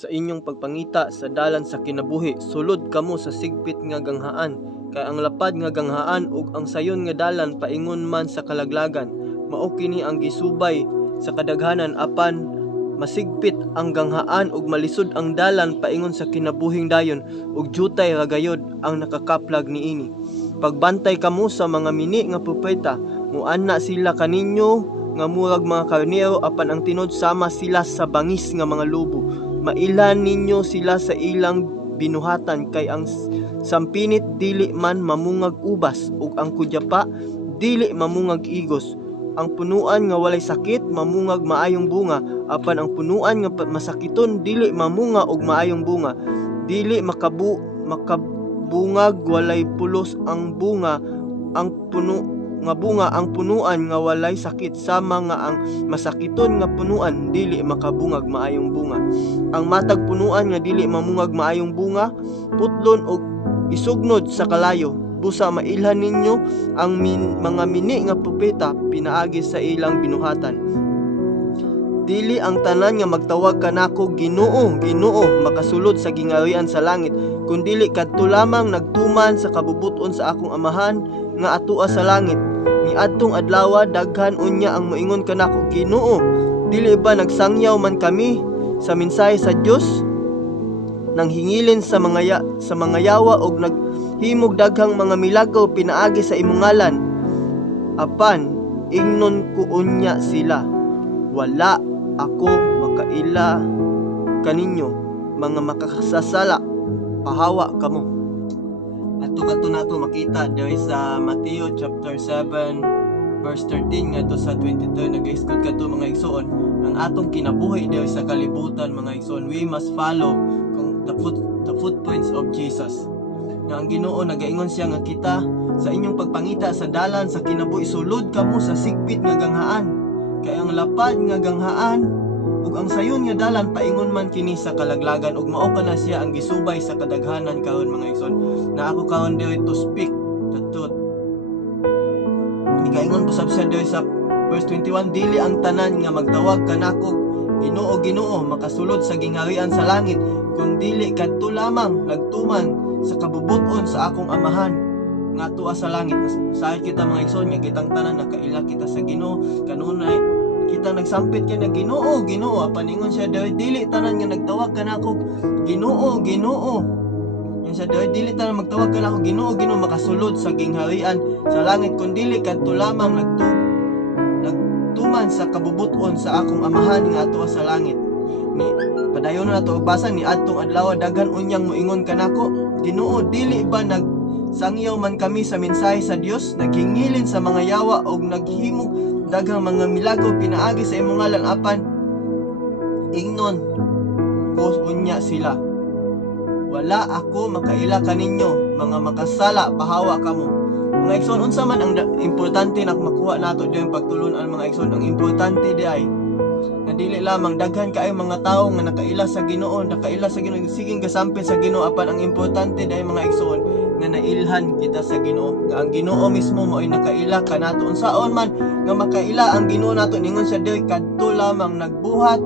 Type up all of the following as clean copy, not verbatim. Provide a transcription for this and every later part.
sa inyong pagpangita sa dalan sa kinabuhi. Sulod kamo sa sigpit nga ganghaan, kay ang lapad nga ganghaan ug ang sayon nga dalan paingon man sa kalaglagan. Mao kini ang gisubay sa kadaghanan, apan masigpit ang ganghaan ug malisod ang dalan paingon sa kinabuhing dayon, ug jutay ragayod ang nakakaplag niini. Pagbantay kamo sa mga mini nga propeta, muanna sila kaninyo nga murag mga karnero, apan ang tinod sama sila sa bangis nga mga lobo. Mailan ninyo sila sa ilang binuhatan, kay ang sampinit dili man mamungag ubas, ug ang kudyapa dili mamungag igos. Ang punuan nga walay sakit mamungag maayong bunga, apan ang punuan nga masakiton dili mamunga og maayong bunga. Dili makabungag walay pulos ang bunga, ang punuan nga walay sakit, sama nga ang masakiton nga punuan dili makabungag maayong bunga. Ang matag punuan nga dili mamungag maayong bunga, putlon og isugnod sa kalayo. Busa mailhan ninyo ang mga mini nga propeta pinaagi sa ilang binuhatan. Dili ang tanan nga magtawag kanako Ginoo, Ginoo makasulod sa gingarian sa langit, kundili kadto lamang nagtuman sa kabubuton sa akong Amahan nga atua sa langit. Niadtong adlaw daghan unya ang moingon kanako, Ginoo, dili ba nagsangyaw man kami sa mensahe sa Dios, nang hingilin sa mga yawa og naghimog daghang mga milagro pinaagi sa imong ngalan? Apan ingnon ko unya sila, wala ako makaila kaninyo, mga makasasala, pahawa kamo. Ato nato makita diri sa Mateo chapter 7 verse 13 ngadto sa 22, nag-iskot kadto mga igsoon, ang atong kinabuhi diri sa kalibutan mga igsoon, we must follow the footprints of Jesus. Nga ang Ginoo nagaingon siya nga kita sa inyong pagpangita sa dalan sa kinabuhi, sulod kamo sa sigpit nga ganghaan, kay ang lapad nga ganghaan ug ang sayon nga dalan paingon man kini sa kalaglagan, ug mao kana siya ang gisubay sa kadaghanan karon mga igsoon, na ako karon diri to speak the truth. Nagaingon po sa diri sa verse 21, dili ang tanan nga magtawag kanako Ginoo, Ginoo makasulod sa gingharian sa langit, kundili kadto lamang nagtuman sa kabubuton sa akong Amahan nga tuwa sa langit. Sahid kita mga igsoon nga kitang tanan nakaila kita sa Ginoo, kanunay kita nagsampit kay na Ginoo, Ginoo, apan ingon siya dili tanan nga nagtawag kanako Ginoo, Ginoo. Yan siya dili tanan magtawag kanako Ginoo, Ginoo makasulod sa gingharian sa langit, kundili kadto lamang nagtuman sa kabubuton sa akong Amahan nga tuwa sa langit. Ni padayon na nato basa, ni adtong adlaw daghan unyang moingon kanako, Ginoo, dili ba nagsangyaw man kami sa mensahe sa Dios, naghingilin sa mga yawa og naghimog daghang mga milagro pinaagi sa imong ngalan? Apan ingnon ko unya sila, wala ako makaila kaninyo, mga makasala, pahawa kamo. Mga igsoon, unsa man ang importante na makuha nato diyon pagtulon-an mga igsoon, ang importante di ay na dili lamang daghan kaay mga tao nga nakaila sa Ginoo, sige gasampin sa Ginoo, apan ang importante dai mga igsoon nga nailhan kita sa Ginoo, nga ang Ginoo mismo mao ay nakaila kanato. Unsaon man nga makaila ang Ginoo nato, ningon siya diri kadto lamang nagbuhat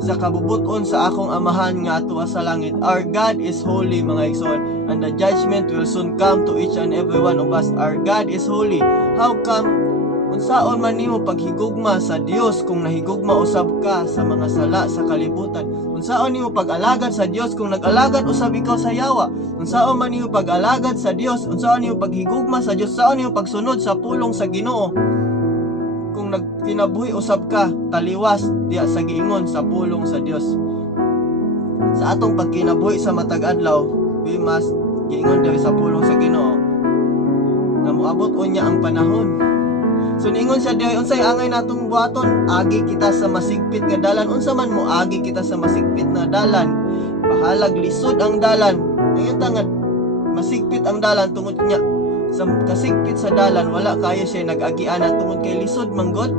sa kabubuton sa akong Amahan nga tuwa sa langit. Our God is holy mga igsoon, and the judgment will soon come to each and every one of us. Our God is holy. How come unsaon man nimo paghigugma sa Dios kung nahigugma usab ka sa mga sala sa kalibutan? Unsaon nimo pag-alagad sa Dios kung nag-alagad usab ikaw sa yawa? Unsaon man nimo pag-alagad sa Dios, unsaon nimo paghigugma sa Dios, unsaon nimo pagsunod sa pulong sa Ginoo kung nagkinabuhi usab ka taliwas diya sa giingon sa pulong sa Dios? Sa atong pagkinabuhi sa matag adlaw, we must giingon diri sa pulong sa Ginoo na moabot unya ang panahon. So ningon siya diri, unsay angay natong buhaton? Agi kita sa masigpit nga dalan. Unsa man mo agi kita sa masigpit na dalan, bahalag lisod ang dalan. Ngayon nga masigpit ang dalan tungod niya sa kasigpit sa dalan, wala kayo siya nag-agian na tungod kay lisod manggod.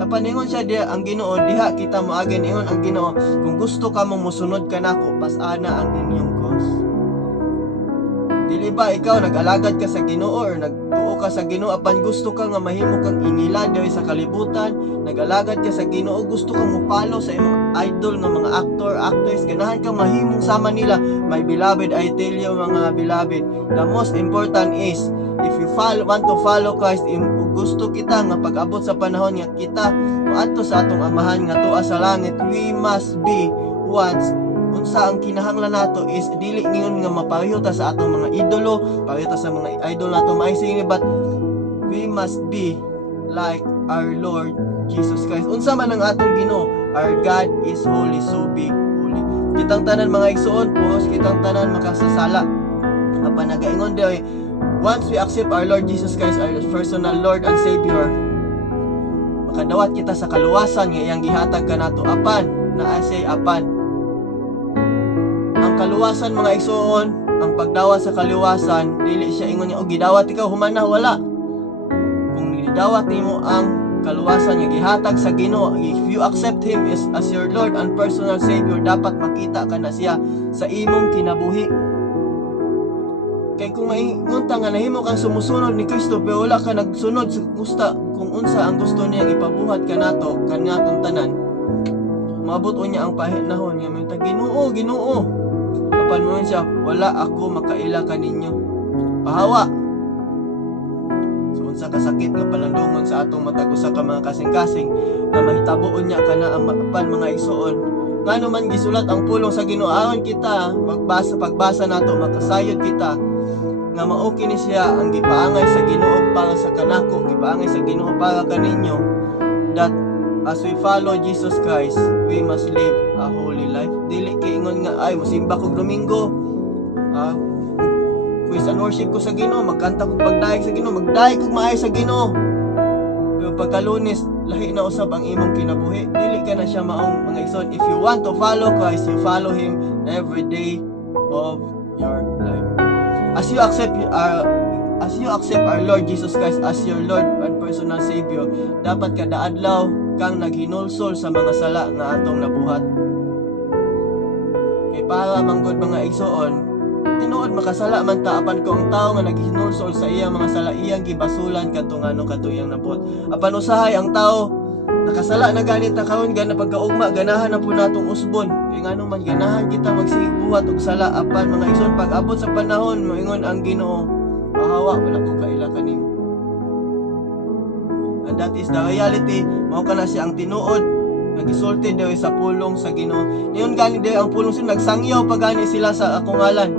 Napaningon siya diha ang Ginoo, diha kita moagi. Ningon ang Ginoo, kung gusto ka mong musunod kanako, pas-ana ang inyong cross. Dili ba ikaw nag-alagad ka sa Ginoo or nagtuo ka sa Ginoo apan gusto ka nga mahimo kang inila diri sa kalibutan, nag-alagad ka sa Ginoo, gusto kang mo-follow sa imong idol nga mga actor, actress, ganahan kang mahimong sama nila. My beloved, I tell you mga beloved, the most important is if you want to follow Christ, gusto kita nga pag-abot sa panahon nga kita moadto sa atong amahan nga tuwa sa langit, we must be once unsa ang kinahanglan nato is dili ningon nga mapareho ta sa atong mga idolo, pareho ta sa mga idol nato maising, but we must be like our Lord Jesus Christ. Unsa man ang atong Ginoo, our God is holy, so be holy. Kitang tanan mga igsoon, puos kitang tanan makasasala. Apan nagaingon daw, once we accept our Lord Jesus Christ our personal Lord and Savior, makadawat kita sa kaluwasan nga iyang gihatag kanato. Apan naa siya apan ang kaluwasan mga igsoon, ang pagdawat sa kaluwasan, dili siya ingon niya, o gidawat ikaw humana, wala. Kung gidawat nimo ang kaluwasan nga gihatag sa Ginoo, if you accept Him as your Lord and personal Savior, dapat makita ka na siya sa imong kinabuhi. Kay kung maingon ta nga nahimo kang sumusunod ni Kristo pero wala ka nagsunod sa gusta kung unsa ang gusto niya ipabuhat kanato kanatong tanan, maabot niya ang pahinahon nga may Ginoo, Ginoo. Apan mo siya, wala ako makaila kaninyo. Pahawa. So unsa kasakit nga palandungon sa atong matag usa ka mga kasing-kasing na mahitabuon niya kana ang apan mga igsoon. Ngano man gisulat ang pulong sa Ginoo, aron kita pagbasa nato makasayod kita nga mao kini siya ang gipaangay sa Ginoo para sa kanako, gipaangay sa Ginoo para kaninyo, that as we follow Jesus Christ, we must live a holy life. Dili kay ingon nga ay mosimba kog Domingo, praise and worship ko sa Ginoo, magkanta kog pagdaig sa Ginoo, magdaig kog maay sa Ginoo. Pero pagka Lunes, lahi na usab ang imong kinabuhi. Dili ka na siya maong mga igsoon. If you want to follow Christ, you follow Him every day of your life. As you accept our Lord Jesus Christ as your Lord and personal Savior, dapat kada adlaw kang naghinulsol sa mga sala nga atong nabuhat. Kay para manggod mga igsoon, tinuod makasala man ta, apan kung ang tao nga naghinulsol sa iyang mga sala, iyang gibasulan kadtong ano katuyang napot. Apan usahay ang tao nakasala na ganit na karon gana pagkaugma ganahan na po natong usbon. Kay ngano man ganahan kita magsigig buhat og sala, apan mga igsoon pag abot sa panahon moingon ang Ginoo, pahawa wala ko kaila kanimo. And that is the reality. Mao kana siya ang tinuod nagisulti daw sa pulong sa Ginoo. Niyon gani daw ang pulong sila nagsangyaw pagani sila sa akong ngalan.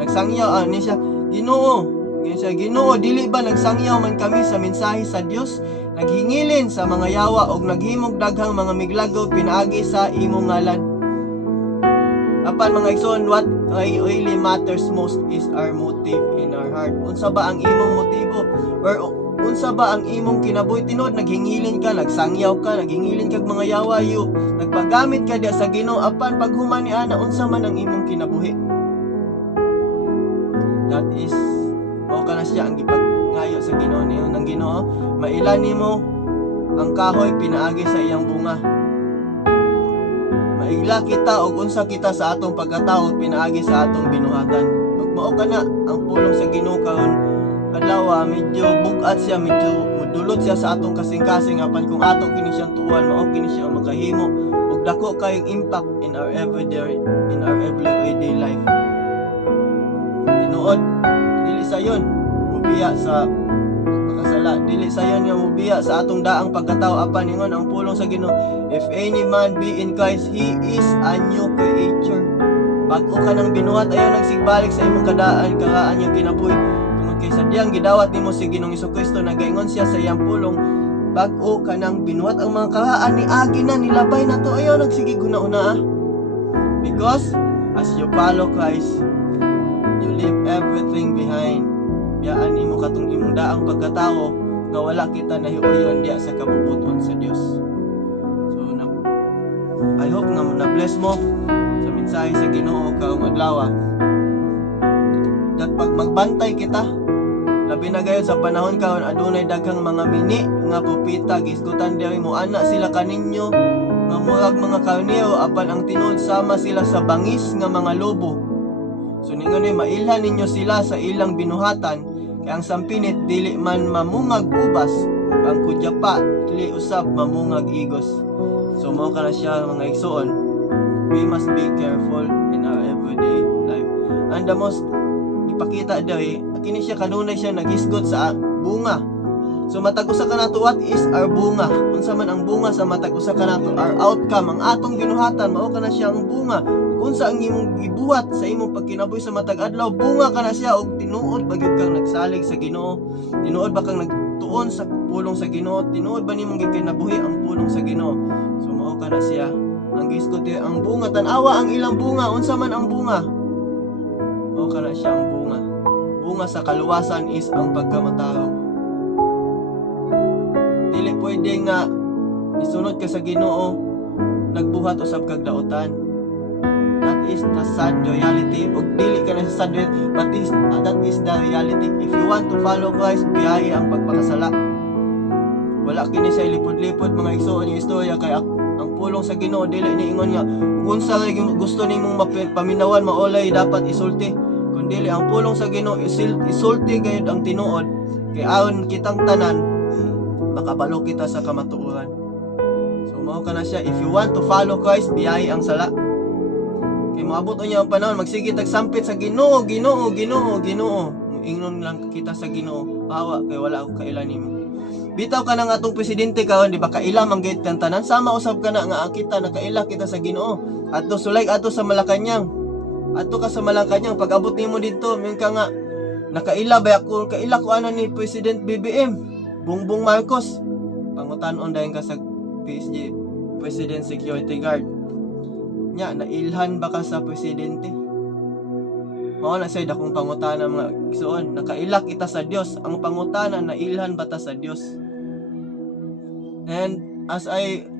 Nagsangyaw ni siya, Ginoo. Ngayon siya, Ginoo, dili ba nagsangyaw man kami sa mensahe sa Dios? Naghingilin sa mga yawa og naghimog daghang mga miglagaw pinaagi sa imong ngalan. Apan mga igsoon, what really matters most is our motive in our heart. Unsa ba ang imong motibo? Or unsa ba ang imong kinabuhi? Tinuod naghingilin ka, nagsangyaw ka, naghingilin kag mga yawa yu, nagpagamit ka diya sa Ginoo, apan paghuman ni ana unsa man ang imong kinabuhi? That is mao kana siya ang gipagngayo sa Ginoo niyo ng Ginoo, mailan nimo ang kahoy pinaagi sa iyang bunga. Maigla kita og unsa kita sa atong pagkatao pinaagi sa atong binuhatan. Ug mao kana ang pulong sa Ginoo karon adlaw, medyo bugat siya, medyo mudulot siya sa atong kasing-kasing, apan kung ato kini siyang tuwan, mao kini siya makahimo og dako kayong impact in our everyday life. Tinuod dili sayon mubiya sa pagkasala, dili sayon nga mubiya sa atong daang pagkatao, apan ingon ang pulong sa Ginoo, if any man be in Christ, he is a new creature. Bag-o ka nang binuhat, ayaw nagsigbalik sa imong karaan yung kinabuhi. Tungod kay sadyang gidawat nimo si Ginoong Jesucristo, nagaingon siya sa iyang pulong, bag-o ka nang binuhat ang mga karaan ni agi na nilabay na to, ayaw nagsige una-una. Because as you follow Christ, you leave everything behind. Biyaan nimo katong imong daang pagkatao nga wala kita nahiuyon diya sa kabubuton sa Dios. So I hope nga na-bless mo sa mensahe sa Ginoo kaong adlaw. Dat pag magbantay kita, labi na gayon sa panahon karon adunay daghang mga mini nga propeta gisgutan diri mo ana sila kaninyo nga murag mga karnero, apan ang tinuod sama sila sa bangis nga mga lobo. So So ningon ni mailhan ninyo sila sa ilang binuhatan, kay ang sampinit dili man mamungag ubas, ang kudyapa dili usab mamungag igos. So mao kana siya mga igsoon. We must be careful in our everyday life. And the most ipakita daw kini siya kanunay siya nagisgot sa bunga. So matag usa ka nato, what is our bunga? Unsa man ang bunga sa matag usa ka nato? Our outcome, ang atong binuhatan mao kana siya ang bunga. Unsa ang imong gibuhat sa imong pagkinabuhi sa matag adlaw, bunga kana siya. Og tinuod ba gyud kang nagsalig sa Ginoo? Tinuod ba kang nagtuon sa pulong sa Ginoo? Tinuod ba nimong gikinabuhi ang pulong sa Ginoo? So mao kana siya ang gisgot ang bunga. Tan-awa ang ilang bunga. Unsa man ang bunga? Mao kana siya ang bunga. Bunga sa kaluwasan is ang pagkamatao. Dili pwede nga isunod ka sa Ginoo nagbuhat usab kag daotan. That is the sad reality. Og dili ka na sa sad reality, but that is the reality. If you want to follow Christ, biyahe ang pagpakasala. Wala kini sa lipod-lipod mga igsoon yung istorya, kay ang pulong sa Ginoo dili niingon nga unsa kay gusto nimong paminawan maolay dapat isulti. Kun dili ang pulong sa Ginoo isulti gayud ang tinuod, kay aron kitang tanan makabalo kita sa kamatuoran. So mao kana siya, if you want to follow Christ, biyahe ang sala. Kay moabot unya ang panahon magsige tagsampit sa Ginoo, Ginoo, Ginoo, Ginoo. Ingnon lang kita sa Ginoo, bawa kay wala ako kailan nimo. Bitaw ka na nga atong presidente karon, di ba kaila man gayud kang tanan, sama usab ka na nga kita nakaila kita sa Ginoo. Adto sulay adto sa Malacañang. Adto ka sa Malacañang, pag abot nimo didto, min ka nga nakaila ba ako, kaila ko ana ni President BBM, Bongbong Marcos. Pangutan-on dayon ka sa PSG, President Security Guard. Nya nailhan ba ka sa presidente? Mao na say dakong pangutana mga igsoon, nakailak kita sa Dios. Ang pangutana, nailhan ba ta sa Dios? And as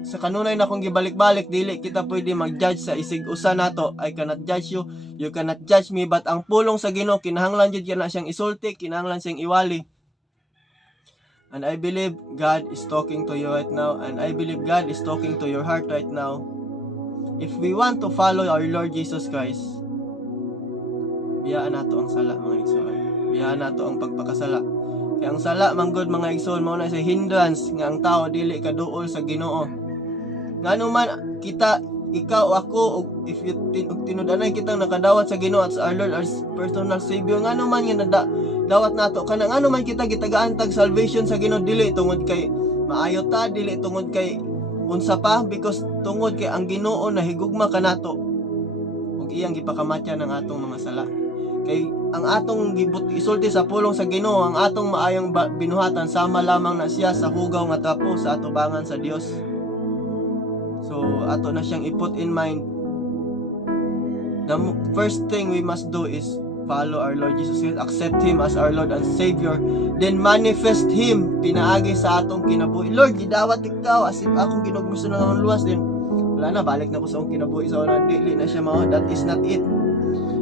sa kanunay na kong gibalik-balik, dili kita pwede mag-judge sa isig usa nato. I cannot judge you, you cannot judge me, but ang pulong sa Ginoo kinahanglan jud kana siyang isulti, kinahanglan siyang iwali. And I believe God is talking to you right now, and I believe God is talking to your heart right now. If we want to follow our Lord Jesus Christ, biyaan nato ang sala mga igsoon. Biyaan nato ang pagpakasala. Kaya ang sala manggod mga igsoon mao na sa hindrance nga ang tao dili kaduol sa Ginoo. Ngano man kita, ikaw o ako, if you tinud-anay kitang nakadawat sa Ginoo at sa our Lord as personal Savior, ngano man nga dawat nato kana ngano man kita gitagaan tag salvation sa Ginoo, dili tungod kay maayo ta, dili tungod kay unsa pa, because tungod kay ang Ginoo nahigugma kanato ug iyang gipakamatyan ng atong mga sala. Kay ang atong gibut isulti sa pulong sa Ginoo, ang atong maayong binuhatan sama lamang na siya sa hugaw nga trapo sa atubangan sa Dios. So ato na siyang i-put in mind. The first thing we must do is follow our Lord Jesus Christ, accept Him as our Lord and Savior, then manifest Him pinaagi sa atong kinabuhi. Lord, gidawat ikaw as if akong ginugmusto na ng luwas, din wala na, balik na ko sa akong kinabuhi sa una, dili na siya mao. That is not it.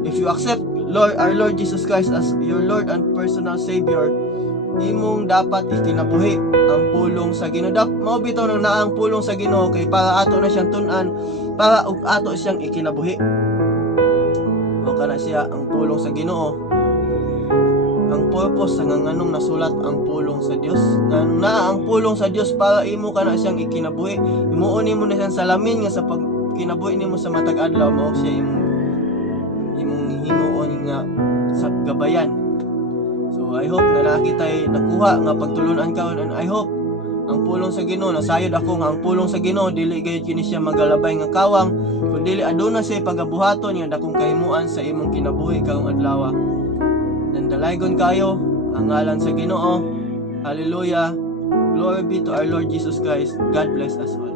If you accept our Lord Jesus Christ as your Lord and personal Savior, imong dapat ikinabuhi ang pulong sa Ginoo. Mao bitaw nang naang pulong sa Ginoo kay para ato na siyang tun-an, para ug ato siyang ikinabuhi. O kana siya ang pulong sa Ginoo. Ang purpose sa nganong nasulat ang pulong sa Dios. Nganong naa ang pulong sa Dios para imo kana siyang ikinabuhi. Imuon nimo na siyang salamin nga sa pag kinabuhi nimo sa matag adlaw, mao siya imong himuon nga sa gabayan. So I hope nga nakitay nakuha nga pagtulunan karon, and I hope ang pulong sa Ginoo, nasayod ako nga ang pulong sa Ginoo dili gayud kini siya magalabay nga kawang, kundi aduna siya pagabuhaton nga dakong kahimuan sa imong kinabuhi karong adlaw. Nandalaygon kayo ang ngalan sa Ginoo. Hallelujah. Glory be to our Lord Jesus Christ. God bless us all.